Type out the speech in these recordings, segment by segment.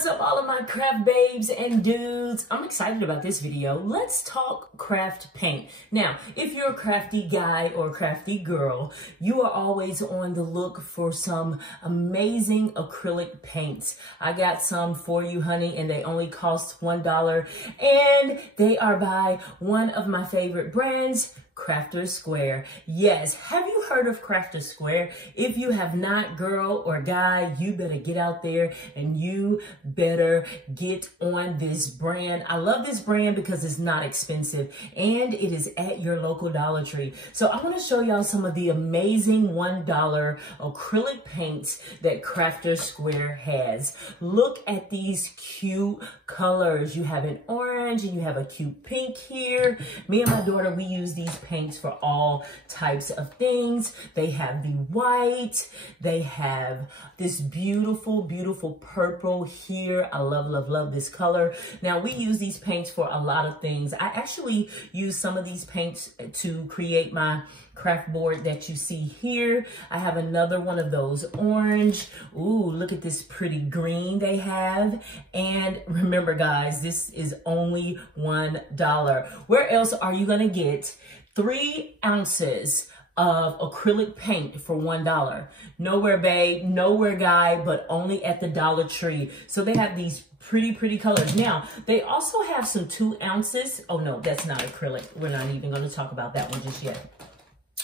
What's up, all of my craft babes and dudes? I'm excited about this video. Let's talk craft paint. Now, if you're a crafty guy or a crafty girl, you are always on the look for some amazing acrylic paints. I got some for you, honey, and they only cost $1, and they are by one of my favorite brands, Crafter Square. Yes, have you heard of Crafter Square? If you have not, girl or guy, you better get out there and you better get on this brand. I love this brand because it's not expensive and it is at your local Dollar Tree. So I want to show y'all some of the amazing $1 acrylic paints that Crafter Square has. Look at these cute colors. You have an orange and you have a cute pink here. Me and my daughter, we use these paints for all types of things. They have the white, they have this beautiful, beautiful purple here. I love, love, love this color. Now, we use these paints for a lot of things. I actually use some of these paints to create my craft board that you see here. I have another one of those orange. Ooh, look at this pretty green they have. And remember, guys, this is only $1. Where else are you gonna get 3 ounces of acrylic paint for $1? Nowhere, babe, nowhere, guy, but only at the Dollar Tree. So they have these pretty, pretty colors. Now, they also have some 2 ounces. Oh no, that's not acrylic. We're not even gonna talk about that one just yet.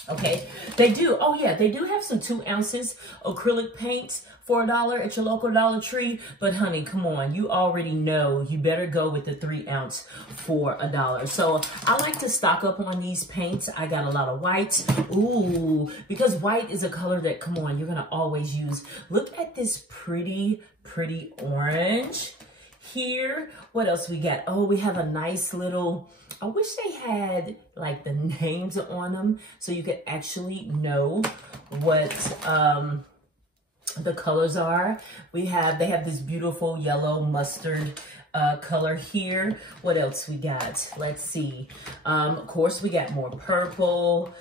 Okay, they do. Oh yeah, they do have some 2 ounces acrylic paints for $1 at your local Dollar Tree. But honey, come on, you already know you better go with the 3 ounce for $1. So I like to stock up on these paints. I got a lot of whites. Ooh, because white is a color that, come on, you're gonna always use. Look at this pretty, pretty orange here. What else we got? Oh, we have a nice little, I wish they had like the names on them so you could actually know what the colors are. They have this beautiful yellow mustard color here. What else we got? Let's see. Of course, we got more purple,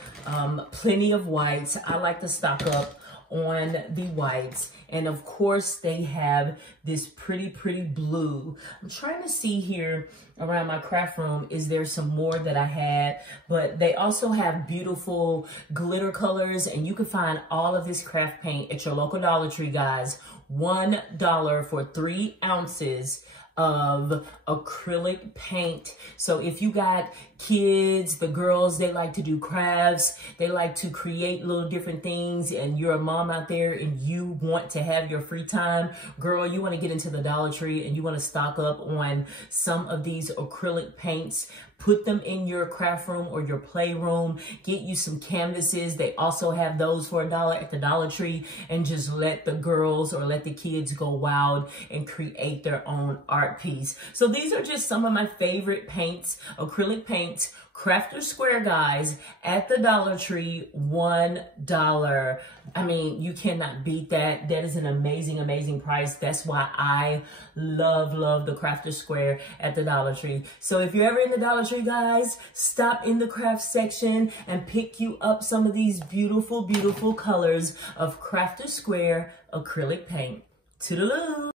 plenty of whites. I like to stock up on the whites. And of course, they have this pretty, pretty blue. I'm trying to see here around my craft room, is there some more that I had? But they also have beautiful glitter colors, and you can find all of this craft paint at your local Dollar Tree, guys. $1 for 3 ounces of acrylic paint. So if you got kids, the girls, they like to do crafts, they like to create little different things, and you're a mom out there and you want to have your free time, girl, you want to get into the Dollar Tree and you want to stock up on some of these acrylic paints. Put them in your craft room or your playroom. Get you some canvases. They also have those for $1 at the Dollar Tree, and just let the girls or let the kids go wild and create their own art piece. So these are just some of my favorite paints, acrylic paints, Crafter Square, guys, at the Dollar Tree, $1. I mean, you cannot beat that. That is an amazing, amazing price. That's why I love, love the Crafter Square at the Dollar Tree. So if you're ever in the Dollar Tree, guys, stop in the craft section and pick you up some of these beautiful, beautiful colors of Crafter Square acrylic paint. Toodaloo.